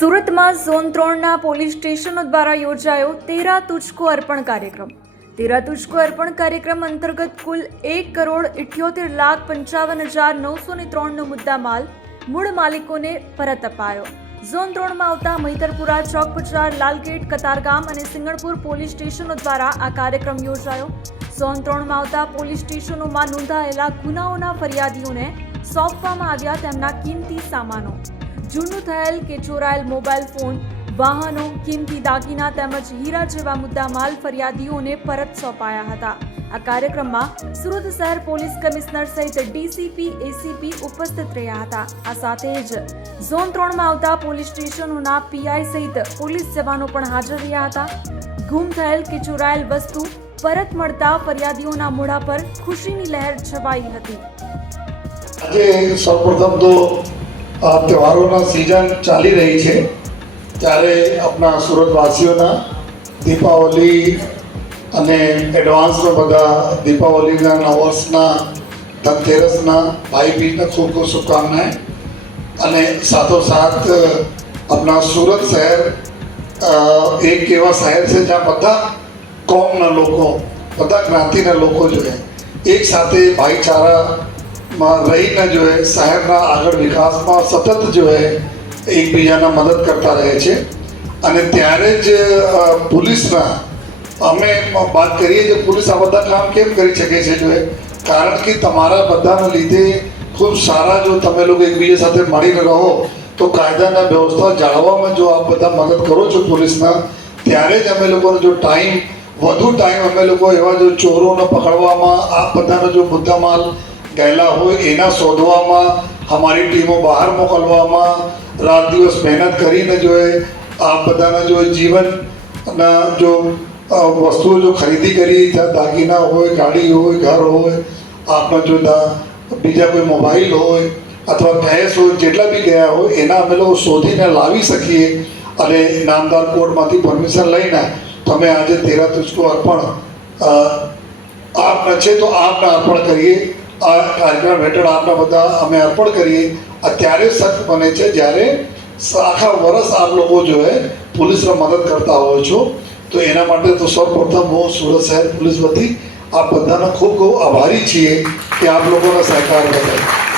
સુરતમાં zone 3ના police સ્ટેશનો દ્વારા યોજાયો તેરા તુજકો અર્પણ કાર્યક્રમ। તેરા તુજકો અર્પણ કાર્યક્રમ અંતર્ગત કુલ 1,78,55,903નો મુદ્દામાલ મૂળ માલિકોને પરત અપાયો। ઝોન 3માં આવતા મહિતરપુરા, ચોક બજાર, લાલગેટ, કતારગામ અને સિંગણપુર પોલીસ સ્ટેશનો દ્વારા આ કાર્યક્રમ યોજાયો। ઝોન 3માં આવતા પોલીસ સ્ટેશનોમાં નોંધાયેલા ગુનાઓના ફરિયાદીઓને સોંપવામાં આવ્યા તેમના કિંમતી સામાનો। જૂનું થયેલ કે ચોરાયેલ મોબાઈલ ફોન, વાહનો, કિંમતી દાગીના તેમજ હીરા જેવા મુદ્દામાલ ફરિયાદીઓને પરત સોંપાયા હતા। આ કાર્યક્રમમાં સુરત શહેર પોલીસ કમિશનર સહિત ડીસીપી, એસીપી ઉપસ્થિત રહ્યા હતા। આ સાથે જ ઝોન 3માં આવતા પોલીસ સ્ટેશનોના પીઆઈ સહિત પોલીસ જવાનો પણ હાજર રહ્યા હતા। ગુમ થયેલ કે ચોરાયેલ વસ્તુ પરત મળતા ફરિયાદીઓના મોઢા પર ખુશીની લહેર છવાઈ હતી। આજે સૌપ્રથમ તો તહેવારોના સિઝન ચાલી રહી છે ત્યારે આપણા સુરતવાસીઓના દીપાવલી અને એડવાન્સમાં બધા દીપાવલીના, નવા વર્ષના, ધનતેરસના, ભાઈ બીજના ખૂબ ખૂબ શુભકામનાएं। અને સાથોસાથ આપણા સુરત શહેર એક એવા શહેર છે જ્યાં બધા કોમના લોકો, બધા જ્ઞાતિના લોકો जो है એક સાથે ભાઈચારા રહીને जो है શહેરના આગળ વિકાસમાં સતત जो है એકબીજાના મદદ કરતા રહે છે। અને ત્યારે જ પોલીસના અમે વાત કરીએ કે પોલીસ આ બધા કામ કેમ કરી શકે છે जो है કારણ કે તમારા બધાના લીધે ખૂબ સારા જો તમે લોકો એકબીજા સાથે મળીને રહો તો કાયદાના વ્યવસ્થા જાળવવામાં જો આપ બધા મદદ કરો છો પોલીસના, ત્યારે જ અમે લોકોનો જો ટાઈમ વધુ ટાઈમ અમે લોકો એવા જો ચોરોને પકડવામાં, આ બધાનો જો મુદ્દામાલ ગયેલા હોય એના શોધવામાં, અમારી ટીમો બહાર મોકલવામાં રાત દિવસ મહેનત કરીને જો આ બધાના જો જીવનના જો વસ્તુઓ જો ખરીદી કરી, દાગીના હોય, ગાડી હોય, ઘર હોય, આપણા જો બીજા કોઈ મોબાઈલ હોય અથવા ગેસ હોય, જેટલા બી ગયા હોય એના અમે લોકો શોધીને લાવી શકીએ। અને નામદાર કોર્ટમાંથી પરમિશન લઈને તમે આજે તેરા તુજકો અર્પણ આપના છે તો આપને અર્પણ કરીએ। આ કાર્યક્રમ હેઠળ આપણા બધા અમે અર્પણ કરીએ। અત્યારે સખ્ત બને છે જ્યારે આખા વર્ષ આપ લોકો જો હે પોલીસને મદદ કરતા હોય છો, તો એના માટે તો સૌપ્રથમ હું સુરત શહેર પોલીસ વતી આપ બધાનો ખૂબ ખૂબ આભારી છીએ કે આપ લોકોનો સહકાર બતાવ્યો।